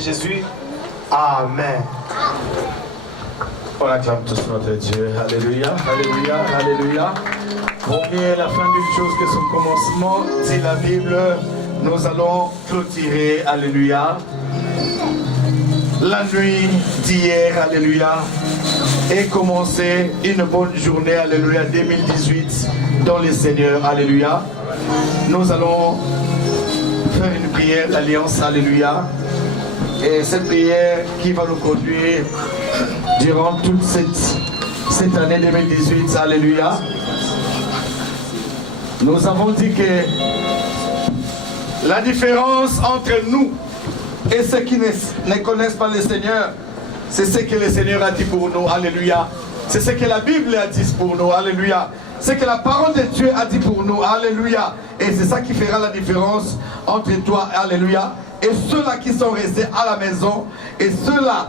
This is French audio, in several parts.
Jésus. Amen. On acclame tous notre Dieu. Alléluia, alléluia, alléluia. Combien la fin d'une chose que son commencement, dit la Bible, nous allons clôturer, alléluia, la nuit d'hier, alléluia, et commencer une bonne journée, alléluia, 2018 dans le Seigneur, alléluia. Nous allons faire une prière d'alliance, alléluia, et cette prière qui va nous conduire durant toute cette année 2018, alléluia. Nous avons dit que la différence entre nous et ceux qui ne connaissent pas le Seigneur, c'est ce que le Seigneur a dit pour nous, alléluia. C'est ce que la Bible a dit pour nous, alléluia. C'est ce que la parole de Dieu a dit pour nous, alléluia. Et c'est ça qui fera la différence entre toi, alléluia, et ceux-là qui sont restés à la maison, et ceux-là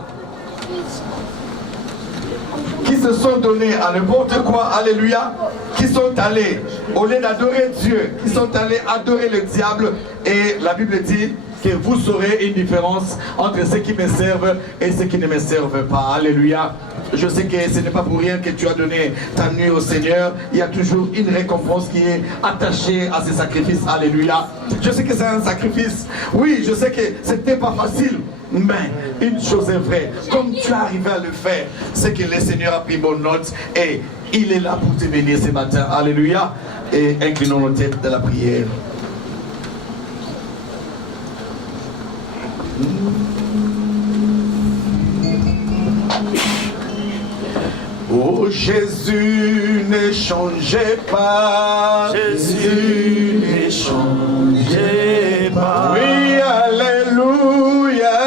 qui se sont donnés à n'importe quoi, alléluia, qui sont allés, au lieu d'adorer Dieu, qui sont allés adorer le diable. Et la Bible dit que vous saurez une différence entre ceux qui me servent et ceux qui ne me servent pas. Alléluia. Je sais que ce n'est pas pour rien que tu as donné ta nuit au Seigneur. Il y a toujours une récompense qui est attachée à ces sacrifices. Alléluia. Je sais que c'est un sacrifice. Oui, je sais que c'était pas facile. Mais une chose est vraie. Comme tu es arrivé à le faire, c'est que le Seigneur a pris bonne note et il est là pour te bénir ce matin. Alléluia. Et inclinons nos têtes de la prière. Oh Jésus, ne changez pas. Jésus, ne changez pas. Oui, alléluia.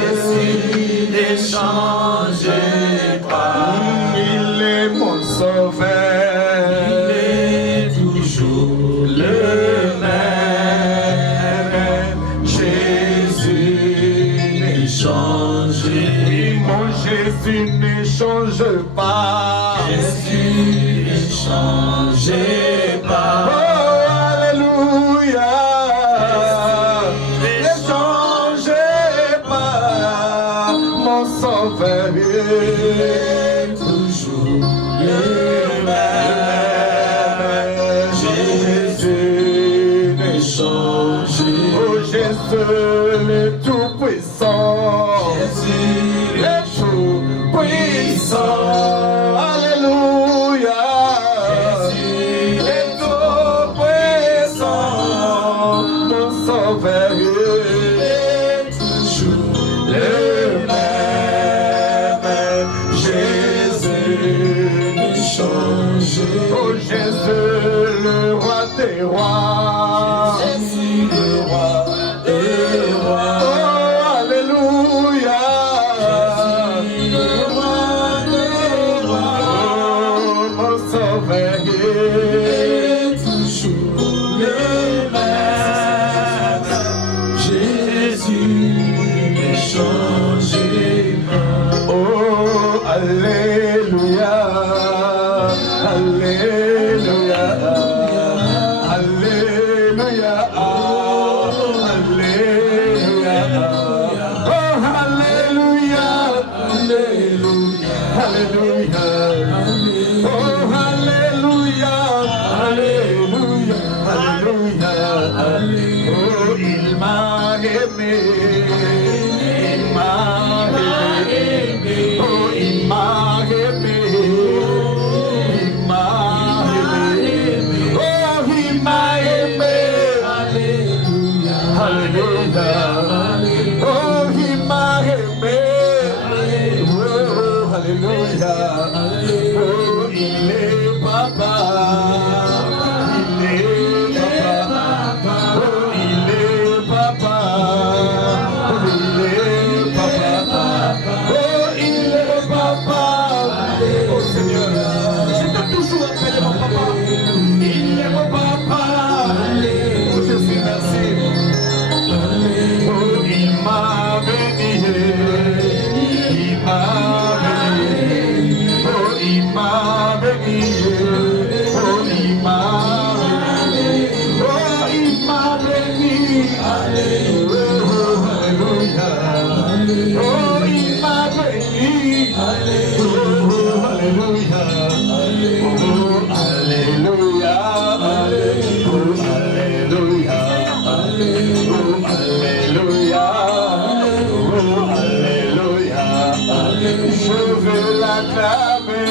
Jésus, ne changez pas. Il est mon sauveur. Il est toujours le même. Jésus, ne changez pas. Oui, mon Jésus ne change pas. Jésus, ne changez pas. Oh, alléluia. Ne changez pas. Mon sauveur est Toujours le même. Jésus ne change. Oh Jésus le tout-puissant. Jésus, Le tout-puissant. Alléluia. Jésus, Le tout-puissant. Mon sauveur est toujours le même. Jésus ne changez oh Jésus, le roi des rois. Jésus, le roi des rois. Oh, alléluia. Jésus, le roi des rois. Oh, mon sauveur Et toujours le même. Jésus, ne changez pas. oh, alléluia. Alléluia. Alléluia. Oh, il m'a béni. Oh, alléluia. Oh, alléluia. Oh, alléluia. Oh, alléluia. Oh, alléluia. Je veux l'acclamer.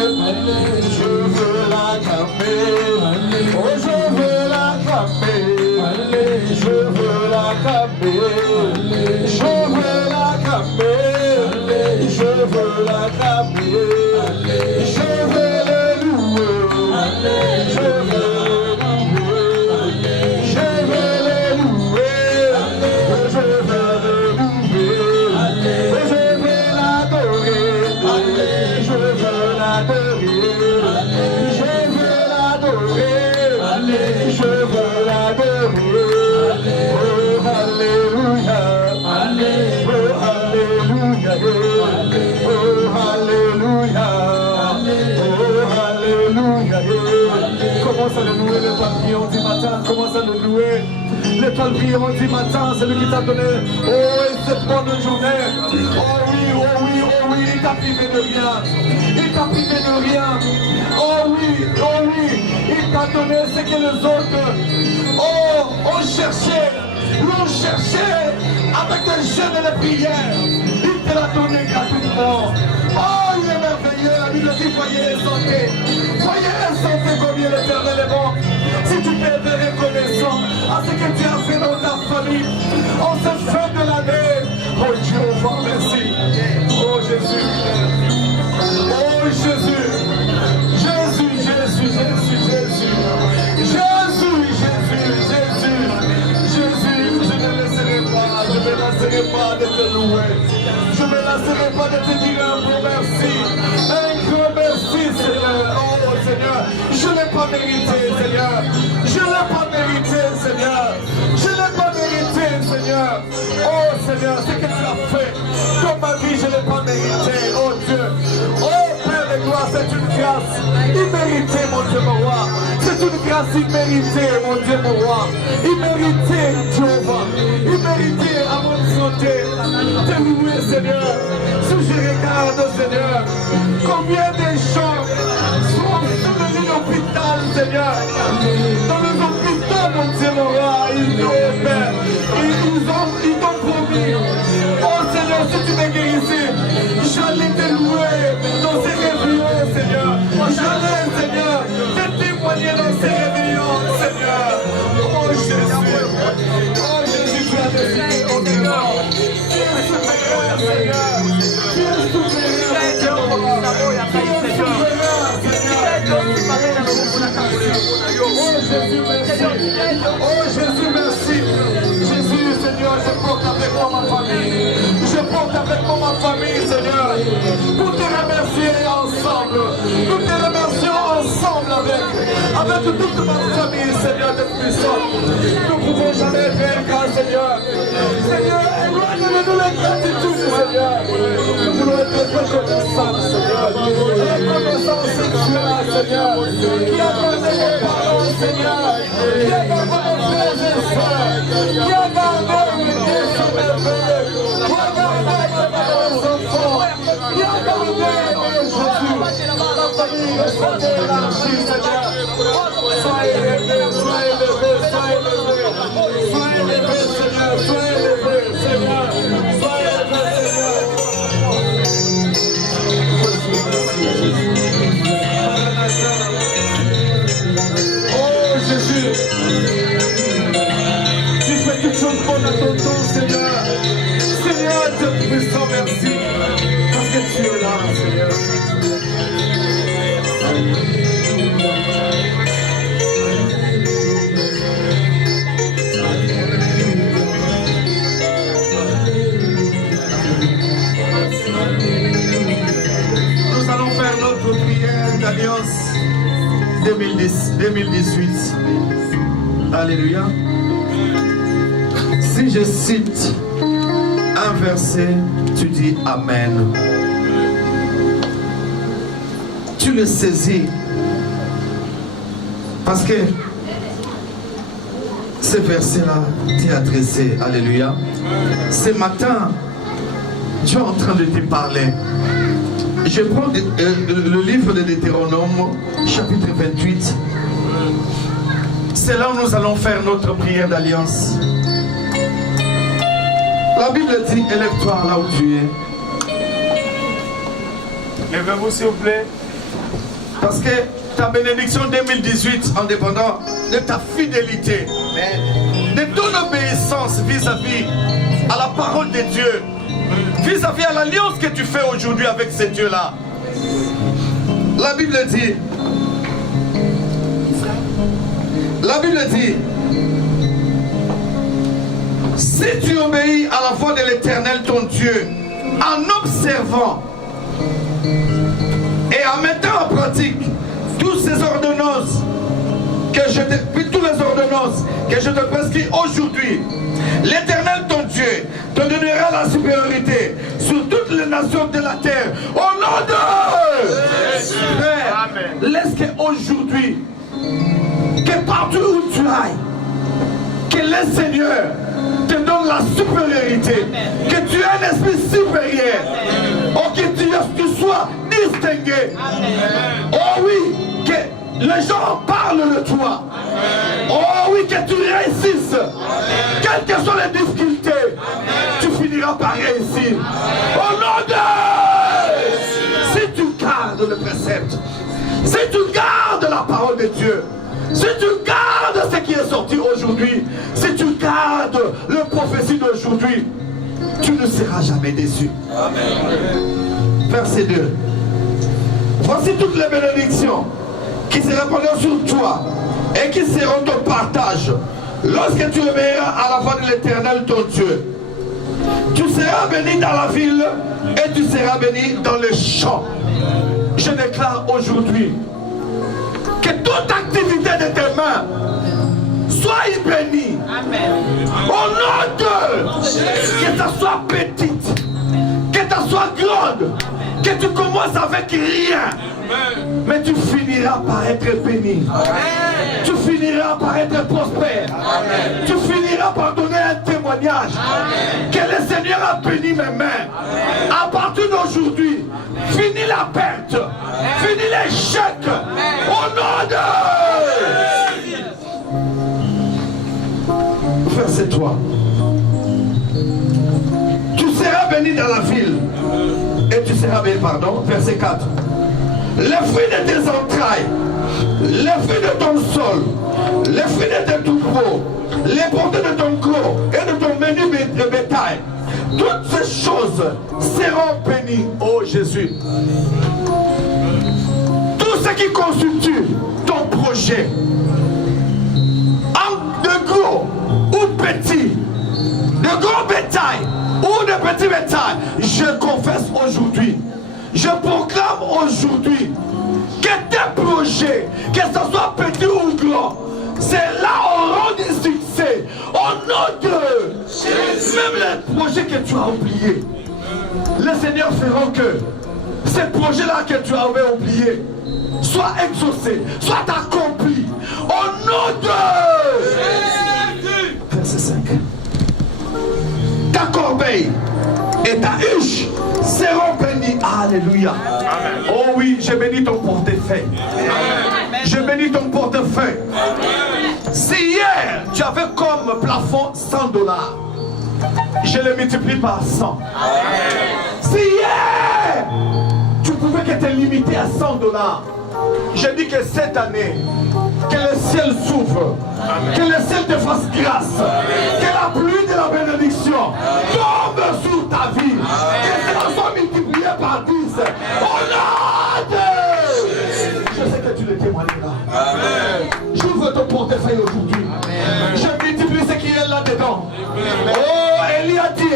Je veux l'acclamer. Oh, je veux l'acclamer. Je veux l'acclamer. Je veux l'acclamer. Je veux l'acclamer. Je veux le louer. Je veux le louer. Je veux le louer. Je veux le louer. Je veux l'adorer. Je veux l'adorer. Je veux l'adorer. Je veux l'adorer. Oh, alléluia. Oh, alléluia. Oh, alléluia. Oh, alléluia. Commence à le louer, l'étoile brillante du matin. Commence à le louer. L'étoile brillante du matin, c'est lui qui t'a donné. Oh, et cette bonne journée. Oh oui, oh oui, oh oui, il t'a privé de rien. Il t'a privé de rien. Oh oui, il t'a donné ce que les autres, on cherchait avec des jeûnes et des prières. Il te l'a donné gratuitement. Oh, il est merveilleux. La Bible dit, voyez les santé. Voyez les santé combien l'Éternel est bon. Si tu peux être reconnaissant à ce que tu as fait dans ta famille, en cette fin de l'année. Oh Dieu, merci. Oh Jésus. Oh Jésus. Jésus, Jésus, Jésus, Jésus. Jésus, Jésus, Jésus. Jésus, je ne laisserai pas de te louer. Je ne me lasserai pas de te dire un gros merci. Un grand merci, Seigneur. Oh Seigneur, je ne l'ai pas mérité, Seigneur. Je ne l'ai pas mérité, Seigneur. Je ne l'ai pas mérité, Seigneur. Oh Seigneur, ce que tu as fait dans ma vie, je ne l'ai pas mérité. Oh Dieu. Oh Père de gloire, c'est une grâce imméritée, mon Dieu, mon roi. C'est une grâce imméritée, mon Dieu, mon roi. Imméritée, Jéhovah. Imméritée à mon santé. Te louer, Seigneur. Si je regarde, Seigneur, combien de gens sont sur le lit d'hôpital, Seigneur. Dans les hôpitaux, mon Dieu, mon roi, ils t'ont promis. Oh Seigneur, si tu m'es guérissé, j'allais te louer dans ces réveillons, Seigneur. J'allais, Seigneur, te témoigner dans ces réveillons, Seigneur. Oh Jésus. Oh Jésus, tu as décidé, oh Seigneur. Tu es souverain, Seigneur. Tu es souverain, Seigneur. Tu es souverain, Seigneur. Oh Jésus, merci. Oh Jésus, merci. Jésus, Seigneur, je porte avec moi ma famille. Je porte avec moi ma famille, Seigneur. Pour te remercier ensemble. Nous te remercions ensemble avec toute ma famille, Seigneur, de puissant. Nous ne pouvons jamais être ingrats, Seigneur. Seigneur, éloigne-nous la gratitude, Seigneur. Nous voulons être reconnaissants, Seigneur. Reconnaissants, Seigneur, Seigneur. Qui a gardé vos parents, Seigneur. Qui a gardé vos frères et sœurs. Qui a gardé mes merveilleux. Qui a gardé mes enfants. Qui a gardé, Jésus, la famille, soyez élargie, Seigneur. Soyez élevé, soyez élevé, soyez élevé. Soyez élevé, Seigneur, soyez élevé, Seigneur. Soyez élevé, Seigneur. Oh Jésus, tu fais quelque chose de bon à ton temps, Seigneur. Seigneur, Dieu puissant, merci. Parce que tu es là, Seigneur. Nous allons faire notre prière d'alliance 2018. Alléluia. Si je cite un verset, tu dis Amen. Tu le saisis. Parce que ce verset-là t'est adressé. Alléluia. Ce matin, Dieu est en train de te parler. Je prends le livre de Deutéronome, chapitre 28. C'est là où nous allons faire notre prière d'alliance. La Bible dit, élève-toi là où tu es. Levez-vous s'il vous plaît. Parce que ta bénédiction 2018 en dépendant de ta fidélité, de ton obéissance vis-à-vis à la parole de Dieu, vis-à-vis à l'alliance que tu fais aujourd'hui avec ces dieux-là. La Bible dit, si tu obéis à la voix de l'Éternel ton Dieu, en observant et en mettant en pratique toutes les ordonnances que je te prescris aujourd'hui, l'Éternel ton Dieu te donnera la supériorité sur toutes les nations de la terre. Au nom de Jésus. Laisse qu'aujourd'hui, que partout où tu ailles, que le Seigneur te donne la supériorité, que tu aies un esprit supérieur, oh, que tu sois distingué. Oh oui, que les gens parlent de toi. Oh oui, que tu réussisses. Quelles que soient les difficultés, tu finiras par réussir. Au nom de Jésus. Si tu gardes le précepte, si tu gardes la parole de Dieu, si tu gardes ce qui est sorti aujourd'hui, si tu gardes le prophétie d'aujourd'hui, tu ne seras jamais déçu. Verset 2. Voici toutes les bénédictions qui se répandront sur toi et qui seront ton partage lorsque tu obéiras à la voix de l'Éternel ton Dieu. Tu seras béni dans la ville et tu seras béni dans les champs. Je déclare aujourd'hui que toute activité de tes mains soit bénie. Au nom de que ça soit petite, que ça soit grande, que tu commences avec rien, mais tu finiras par être béni. Tu finiras par être prospère. Tu finiras par donner un témoignage que le Seigneur a béni mes mains. À partir d'aujourd'hui, finis la perte, finis l'échec. Au nom de Verset 3. Tu seras béni dans la ville et tu seras béni, verset 4. Les fruits de tes entrailles, les fruits de ton sol, les fruits de tes troupeaux, les portées de ton gros et de ton menu de bétail, toutes ces choses seront bénies, ô Jésus. Tout ce qui constitue ton projet, de gros ou petit, de gros bétail ou de petit bétail, je confesse aujourd'hui, je proclame aujourd'hui que tes projets, que ce soit petit ou grand, c'est là auront du succès. Au nom de Jésus. Même les projets que tu as oubliés, le Seigneur fera que ces projets-là que tu avais oubliés soient exaucés, soient accomplis. Au nom de Jésus. Verset 5. Ta corbeille et ta huche seront bénies. Alléluia. Amen. Oh oui, je bénis ton portefeuille. Je bénis ton portefeuille. Si hier tu avais comme plafond $100, je le multiplie par 100. Si hier tu pouvais que te limiter à $100, je dis que cette année, que le ciel s'ouvre, que le ciel te fasse grâce, que la pluie de la bénédiction tombe sur ta vie, que cela soit multiplié par 10. Au nom de... Je sais que tu le témoigneras. J'ouvre ton portefeuille aujourd'hui. Je multiplie ce qui est là-dedans. Oh, Élie a dit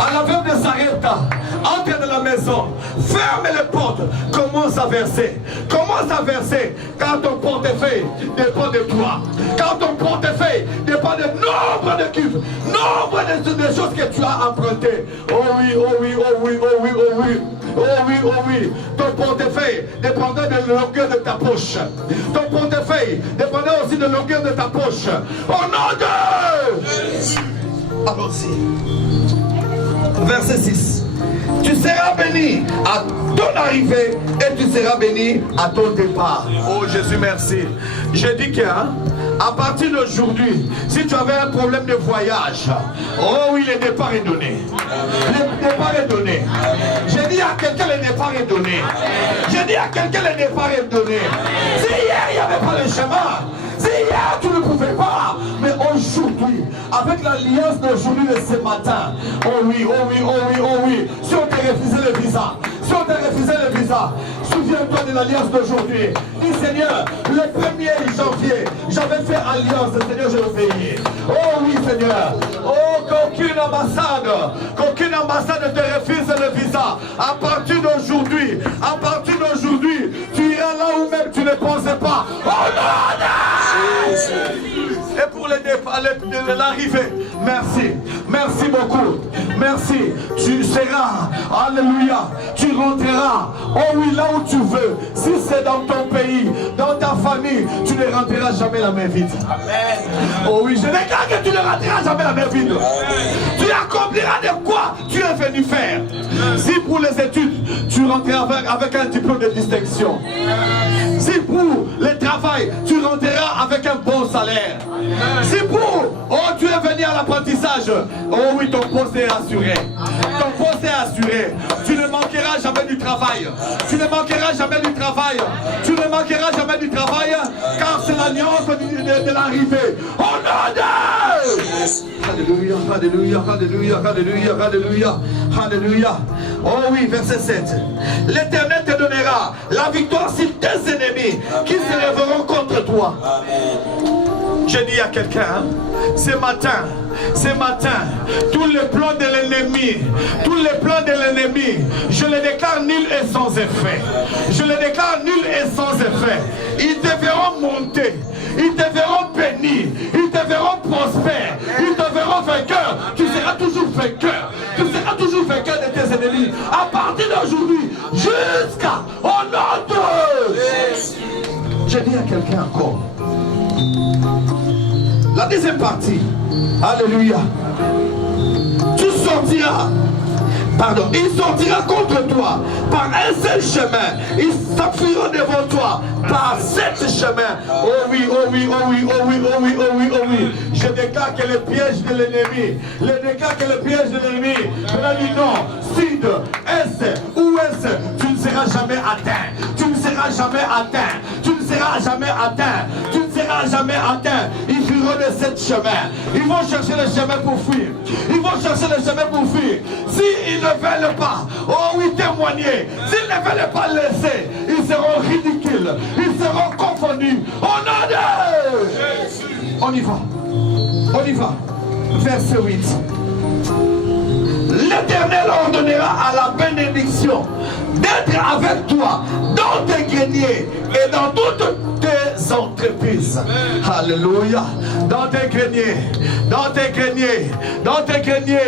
à la veuve de Sarepta, entre dans la maison, ferme les portes, commence à verser. Commence à verser quand ton portefeuille dépend de toi. Quand ton portefeuille dépend de nombre de cuves, nombre de choses que tu as empruntées. Oh oui, oh oui, oh oui, oh oui, oh oui. Oh oui, oh oui. Ton portefeuille dépendant de la longueur de ta poche. Ton portefeuille dépendant aussi de la longueur de ta poche. Au nom de... Allons-y. Verset 6. Tu seras béni à ton arrivée et tu seras béni à ton départ. Oh Jésus, merci. Je dis que à partir d'aujourd'hui, si tu avais un problème de voyage, oh oui, le départ est donné. Le départ est donné. J'ai dit à quelqu'un, le départ est donné. J'ai dit à quelqu'un, le départ est donné. Si hier, il n'y avait pas le chemin, si hier, tu ne pouvais pas, mais aujourd'hui, avec l'alliance d'aujourd'hui de ce matin, oh oui, oh oui, oh oui, oh oui, si on t'a refusé le visa, si on t'a refusé le visa, souviens-toi de l'alliance d'aujourd'hui. Dis Seigneur, le 1er janvier, j'avais fait alliance, Seigneur, je le fais. Oh oui Seigneur, oh qu'aucune ambassade te refuse le visa. À partir d'aujourd'hui, tu iras là où même tu ne pensais pas. Oh non! Et pour l'arrivée, merci beaucoup, merci. Tu seras, alléluia, tu rentreras, oh oui, là où tu veux. Si c'est dans ton pays, dans ta famille, tu ne rentreras jamais la main vide. Amen. Oh oui, je déclare que tu ne rentreras jamais la main vide. Tu accompliras de quoi tu es venu faire. Si pour les études, tu rentreras avec un diplôme de distinction. Si pour le travail, tu rentreras avec un bon salaire. Si pour, oh, tu es venu à l'apprentissage, oh oui, ton poste est assuré. Ton poste est assuré. Tu ne manqueras jamais du travail. Tu ne manqueras jamais du travail. Tu ne manqueras jamais du travail, car c'est l'alliance de l'arrivée. Oh non! Alléluia, alléluia, alléluia, alléluia, alléluia, alléluia. Oh oui, verset 7. L'Éternel te donnera la victoire sur tes ennemis qui se lèveront contre toi. Je dis à quelqu'un, ce matin, tous les plans de l'ennemi, je les déclare nuls et sans effet. Je les déclare nuls et sans effet. Ils te verront monter, ils te verront bénis, ils te verront prospère, ils te verront vainqueur. Tu seras toujours vainqueur. Tu seras toujours vainqueur de tes ennemis. À partir d'aujourd'hui, jusqu'à au nom de... Je dis à quelqu'un encore. La deuxième partie, alléluia, il sortira contre toi par un seul chemin, il s'enfuira devant toi par 7 chemins. Oh oui, oh oui, oh oui, oh oui, oh oui, oh oui, oh oui. Je déclare que le piège de l'ennemi, venant du nord, sud, est, ouest, tu ne seras jamais atteint. Tu ne seras jamais atteint. Tu ne seras jamais atteint. Tu ne seras jamais atteint. Ils fuiront de 7 chemins. Ils vont chercher le chemin pour fuir. Ils vont chercher le chemin pour fuir. S'ils ne veulent pas, oh oui, témoigner. S'ils ne veulent pas laisser, ils seront ridicules. Ils seront confondus. On y va. On y va. Verset 8. L'Éternel ordonnera à la bénédiction d'être avec toi dans tes greniers et dans toutes tes entreprises. Alléluia. Dans tes greniers,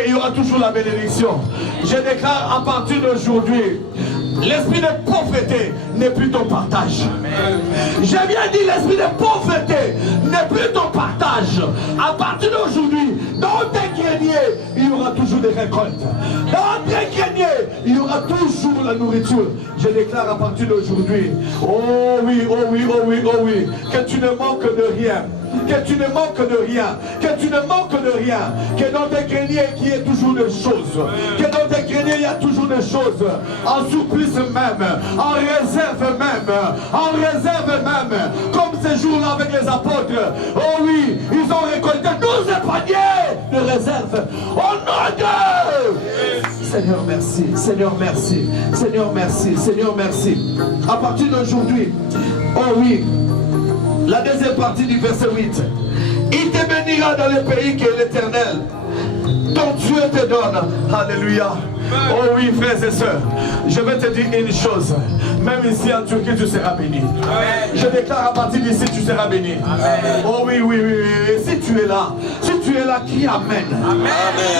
il y aura toujours la bénédiction. Je déclare à partir d'aujourd'hui, l'esprit de pauvreté n'est plus ton partage. J'ai bien dit, l'esprit de pauvreté n'est plus ton partage. À partir d'aujourd'hui, dans tes greniers, il y aura toujours des récoltes. Dans tes greniers, il y aura toujours la nourriture. Je déclare à partir d'aujourd'hui, oh oui, oh oui, oh oui, oh oui, que tu ne manques de rien. Que tu ne manques de rien, que tu ne manques de rien, que dans tes greniers il y ait toujours des choses, que dans tes greniers il y a toujours des choses, en surplus même, en réserve même, comme ces jours-là avec les apôtres. Oh oui, ils ont récolté 12 paniers de réserve. Oh non Dieu! Seigneur merci, Seigneur merci, Seigneur merci, Seigneur merci. À partir d'aujourd'hui, oh oui, la deuxième partie du verset 8. Il te bénira dans le pays que l'Éternel, ton Dieu, te donne. Alléluia. Oh oui, frères et sœurs, je vais te dire une chose. Même ici en Turquie, tu seras béni. Je déclare à partir d'ici, tu seras béni. Oh oui, oui, oui, oui. Si tu es là, crie Amen.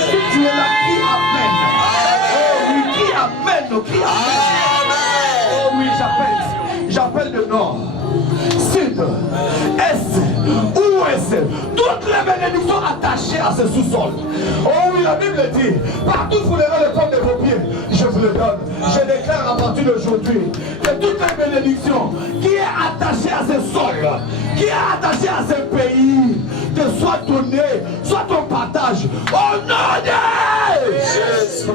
Si tu es là, crie Amen. Oh oui, crie Amen. Crie Amen. Oh oui, j'appelle le nord, sud, est, ouest, toutes les bénédictions attachées à ce sous-sol. Oh oui, la Bible dit, partout vous verrez le pommes de vos pieds, je vous le partir d'aujourd'hui, que toute la bénédiction qui est attachée à ce sol, qui est attachée à ce pays, te soit donnée, soit ton partage. Au nom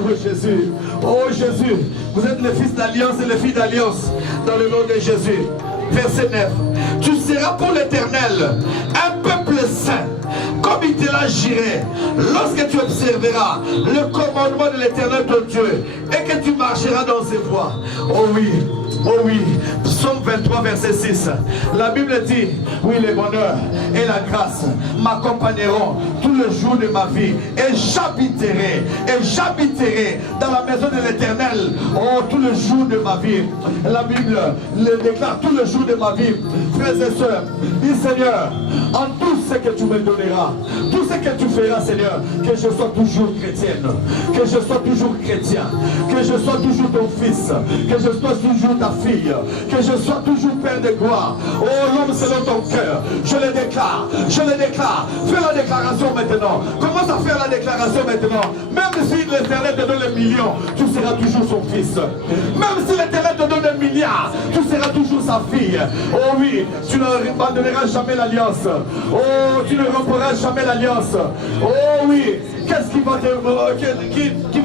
de Jésus. Oh Jésus, vous êtes les fils d'alliance et les filles d'alliance dans le nom de Jésus. Verset 9. Tu seras pour l'Éternel un peuple saint, comme il te l'a juré, lorsque tu observeras le commandement de l'Éternel ton Dieu et que tu marcheras dans ses voies. Oh oui, oh oui. Psaume 23 verset 6. La Bible dit, oui, le bonheur et la grâce m'accompagneront tout le jour de ma vie et j'habiterai dans la maison de l'Éternel, oh, tout le jour de ma vie. La Bible le déclare tout le jour de ma vie. Frères et sœurs, dis Seigneur, en tout ce que tu me donneras, tout ce que tu feras, Seigneur, que je sois toujours chrétienne, que je sois toujours chrétien, que je sois toujours ton fils, que je sois toujours ta fille, que je sois toujours Père de gloire. Oh, l'homme selon ton cœur, je le déclare, je le déclare. Fais la déclaration maintenant. Commence à faire la déclaration maintenant. Même si l'Éternel te donne les millions, tu seras toujours son fils. Même si l'Éternel te donne des milliards, tu seras toujours sa fille. Oh oui, tu ne abandonneras jamais l'alliance. Oh, tu ne romperas jamais l'alliance. Oh oui, qu'est-ce qui va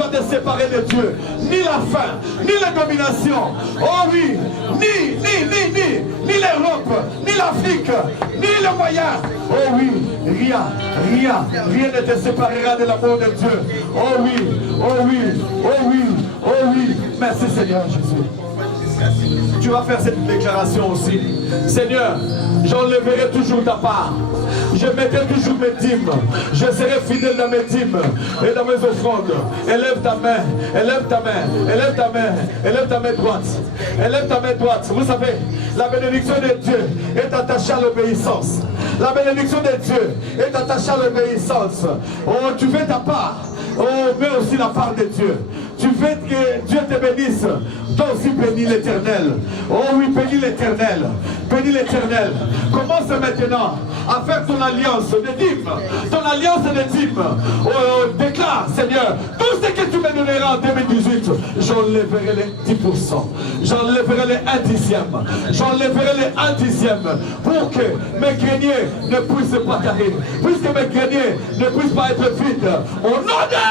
te séparer de Dieu? Ni la faim, ni la domination. Oh oui, ni l'Europe, ni l'Afrique, ni le moyen. Oh oui, rien ne te séparera de l'amour de Dieu. Oh oui, oh oui, oh oui, oh oui. Merci Seigneur Jésus. Tu vas faire cette déclaration aussi. Seigneur, j'enlèverai toujours ta part. Je mettrai toujours mes dîmes. Je serai fidèle dans mes dîmes et dans mes offrandes. Élève ta main, élève ta main, élève ta main, élève ta main droite. Élève ta main droite. Vous savez, la bénédiction de Dieu est attachée à l'obéissance. La bénédiction de Dieu est attachée à l'obéissance. Oh, tu fais ta part. Oh, mais aussi la part de Dieu. Tu veux que Dieu te bénisse. Toi aussi bénis l'Éternel. Oh oui, bénis l'Éternel. Bénis l'Éternel. Commence maintenant à faire ton alliance de dîmes. Ton alliance de dîmes. Oh, déclare, Seigneur, tout ce que tu me donneras en 2018, j'enlèverai les 10%. J'enlèverai les 1 dixième. J'enlèverai les 1 dixième pour que mes greniers ne puissent pas tarir. Puisque mes greniers ne puissent pas être vides. Au nom de...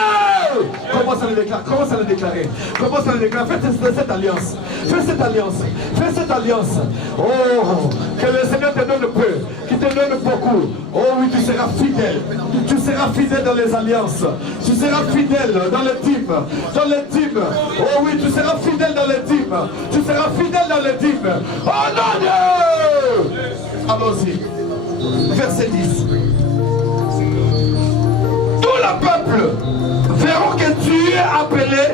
Commence à le déclarer. Commence à le déclarer. Commence à le déclarer. Fais cette alliance. Fais cette alliance. Fais cette alliance. Oh, que le Seigneur te donne peu, qu'il te donne beaucoup. Oh oui, tu seras fidèle. Tu seras fidèle dans les alliances. Tu seras fidèle dans les dîmes. Dans les dîmes. Oh oui, tu seras fidèle dans les dîmes. Tu seras fidèle dans les dîmes. Oh non, Dieu! Allons-y. Verset 10. Tout le peuple verront que tu es appelé